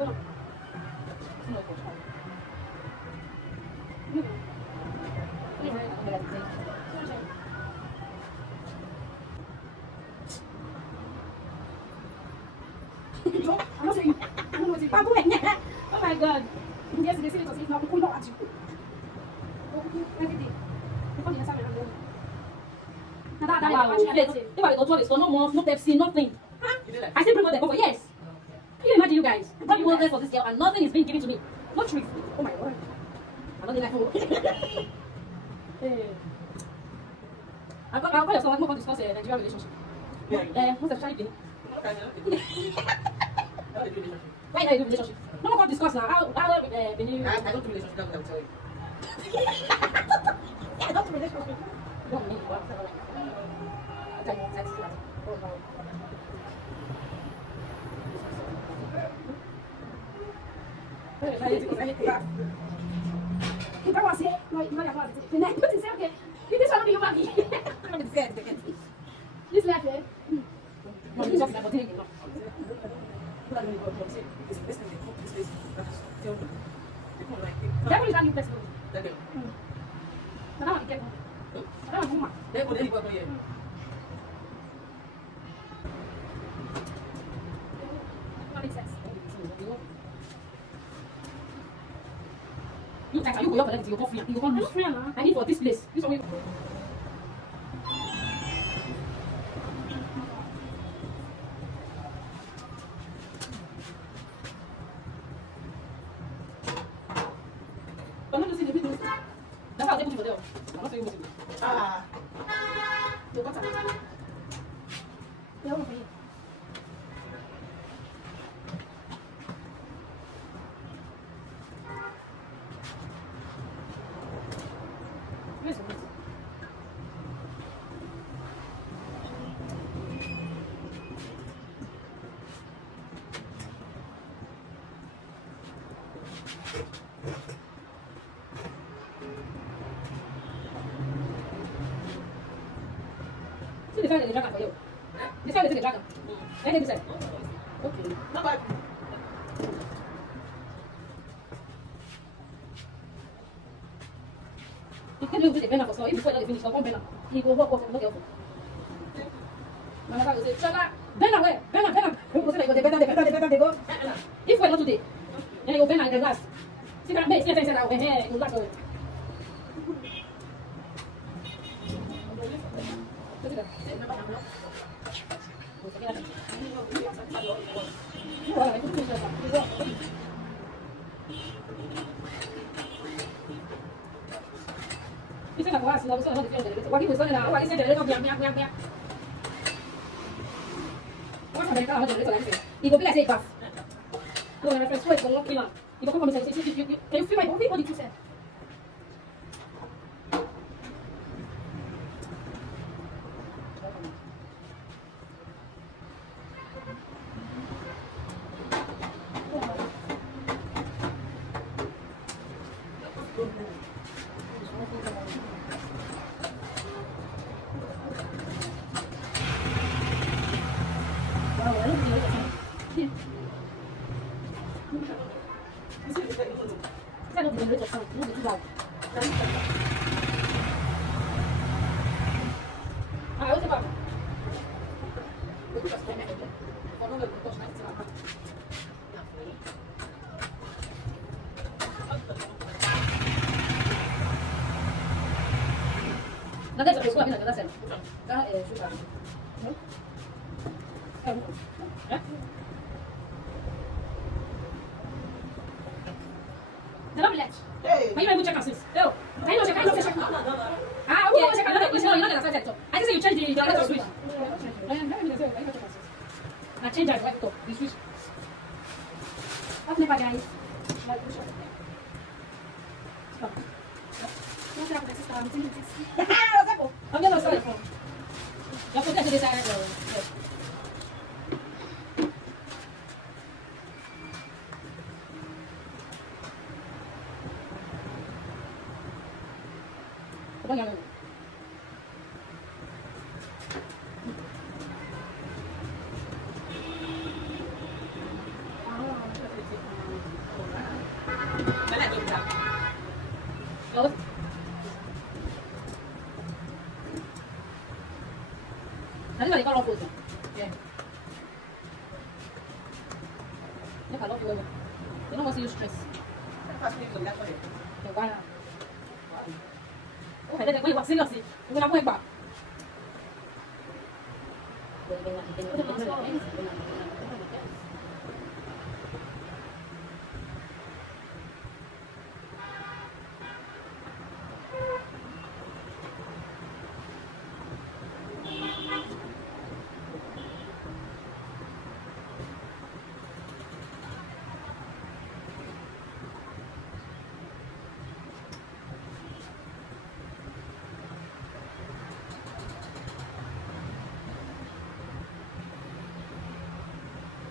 Oh my God. Yes, they say it was now. People at you. Every day. Before the answer, wow. If I go to the no more, no Pepsi, nothing. I still bring out the cover. Yes. Can you imagine, you guys? What people there for this girl and nothing is being given to me. No truth. Oh my word. I'm not in that. I'll call your son. I'm going to discuss a Nigerian relationship. What's the shy thing? Why not you do relationship? No more discuss now. How Benin? I don't do relationship. That's what I'm telling you. I don't do relationship. You don't mean what? If I was here, no, you are the next person say, okay, this one will be your money. This left here. No, you just never take it. That one is not flexible. That one is careful. That one is more. That one is more. That makes sense. You guys, are you going to go free? You go free, I need for this place. This one. I'm not using the video. That's how they put it for there. I'm not saying it. You got it. They're over for you. Where's the meat? See the fact that they drag for you. This one they take a dragon. I think this side. Okay. Not bad. You can't do the banner for store. If before you finish, come banner. He go walk from the other. Mama will say, Chaga, banner where? Banner. People say they better, they go. If we're not today, then you banner in the last. See that may say that over here, you like it. Bisa nak buat, selalu soal dia jadi. Wagi besar nak, wagi saya jadi biang. Wah, mereka awak jadi soal ni. Ibu bila saya pas. Kalau nak fresh food, kalau kena. Ibu kau misal saya, can you feel my body? What did you say? Nanti saya suka nak kata sen. Kah suka. Dalam relax. Hey, you check us. Oh, I know check. Ah, okay, check another. You know that's it. I just say you change the other switch. I change that right to the switch. Apa ni guys? Stop. No sé, pero está muy difícil. ¡Ah, lo saco! Había los soles. Ya puedes hacer esa. ¿Cómo ya? Look, I love you. They don't want to see you stress. Okay, why? Okay, then wait, what? Seriously? We're not going back.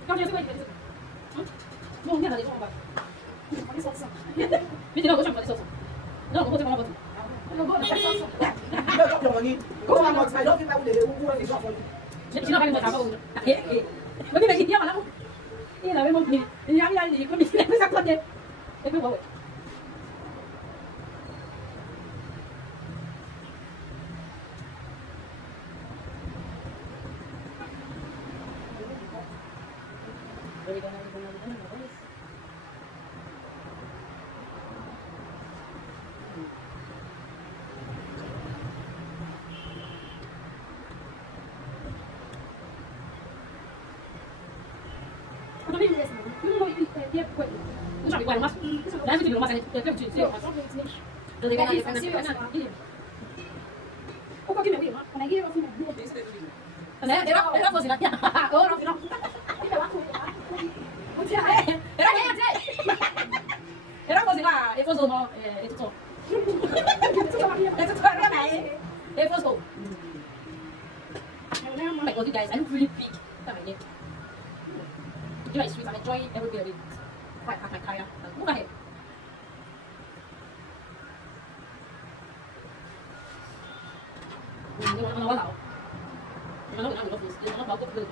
Come here, wait. No, nie, ale nie mogę. Nie są. Wiecie, no, proszę, są. No, bo potem mam. No, bo nie są. No, drop your money. Go on, Max. I love you. I will drop for you. Chị nó hay một thằng không? Bởi vì mày chị nhau mà nó như là mấy môn gì dám ra gì có bị mới sắc lên đi. Em cứ bảo vậy. Nó đi về nó đi tiếp quậy. Nó chẳng bị quậy mắt. Đấy thì nó mà sẽ tiếp chuyện xíu. Rồi thì cái này sẽ xíu. Ô có cái này mà cái này kia không phải. Đấy, để nó vô gì đó. Nó nó. Cái này bác. Era così là e fosse uno e tutto. E tutto era lei. E fosse. Like what you guys, I look really big. You know, sweet. I'm enjoying every bit of it. Quite at my career. Move ahead. You want to know what now? You know what this? You know about the blue.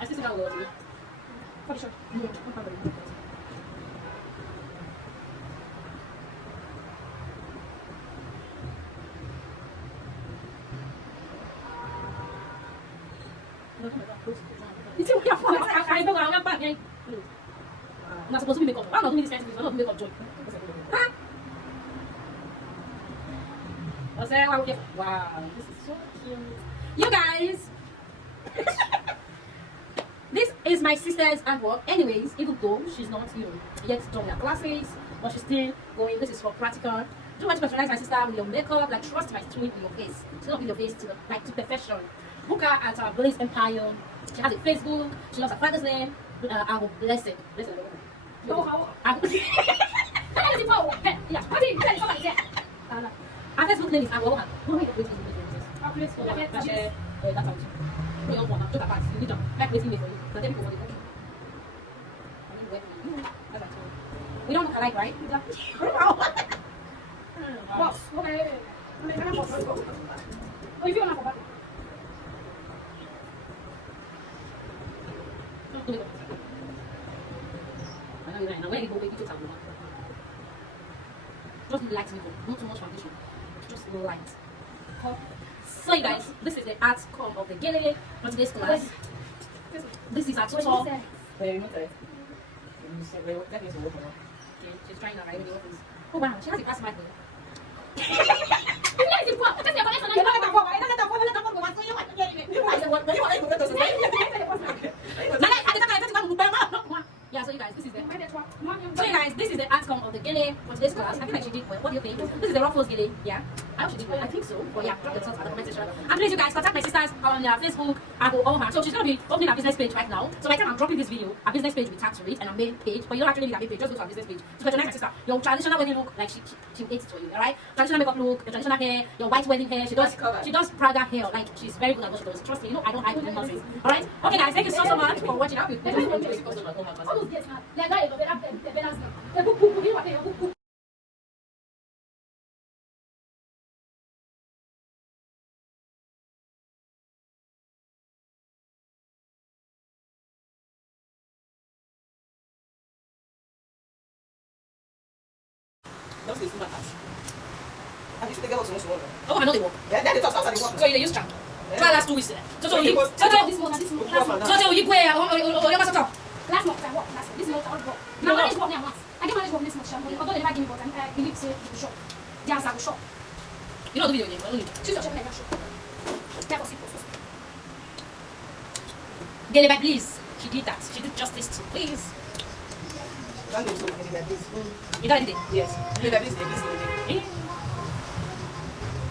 I still got a little bit. For sure. You see what you're for? I know I'm back. I'm not supposed to be makeup. I'm not doing this fancy thing. I'm not doing makeup joy. Huh? Wow, this is so cute. You guys, this is my sister's artwork. Anyways, even though she's not, yet done her classes, but she's still going. This is for practical. Do want to patronize my sister with your makeup? Like, trust my twin with your face. She's not with your face to perfection. Book her at our Blaze Empire. She has a Facebook. She loves her father's name. I will bless it. Bless it. No, how? Yeah. Her Facebook name is Awoha. No, wait, wait. That's out. No, you don't want to. Just a pass. You need to make waiting for you. So then people want to go. I need to wait for you. That's what I told you. We don't look alike, right? What? Okay. Oh, if you want to go back. Just light people, not too much foundation, just light. So you guys, this is the outcome of the Gele for today's class. This is our tutor. Okay, she's trying to write in the office. Oh wow, she has a pass mic Yeah, so you guys, this is the outcome of the Gele for today's class. I feel like she did well. What do you think? This is the Ruffle's Gele. Yeah, I hope she did well. I think so. But yeah, drop your thoughts in the comment section. And please, you guys, contact my sisters on their Facebook. I will all her. So she's gonna be opening her business page right now. So by the time I'm dropping this video, her business page will be tagged to it and her main page. But you don't actually need her main page. Just go to her business page. To patronize my sister. Your traditional wedding look, like she hates it for you. Alright, traditional makeup look, your traditional hair, your white wedding hair. She does Prada hair. Like she's very good at what she does. Trust me, I don't hide with nonsense. Alright, okay guys, thank you so much for watching out. Just a human ass. And this girl was so small. Oh, I know they work. Yeah, then they talk outside the work. So they use charm. Try last 2 weeks. So This month, this month. So you go here. Last month I worked. This month I work. Now manage work now. I get manage work this month. Although they never give me work, I believe say the shop. They are the shop. You know the video game. Choose your shop like that shop. That was it. Gele, please. She did that. She did justice to please. Don't do so many like this. You got it? Yes. You like this, like this.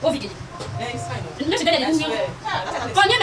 What video? Yeah, it's fine. Let's get it. I swear. Yeah, that's how they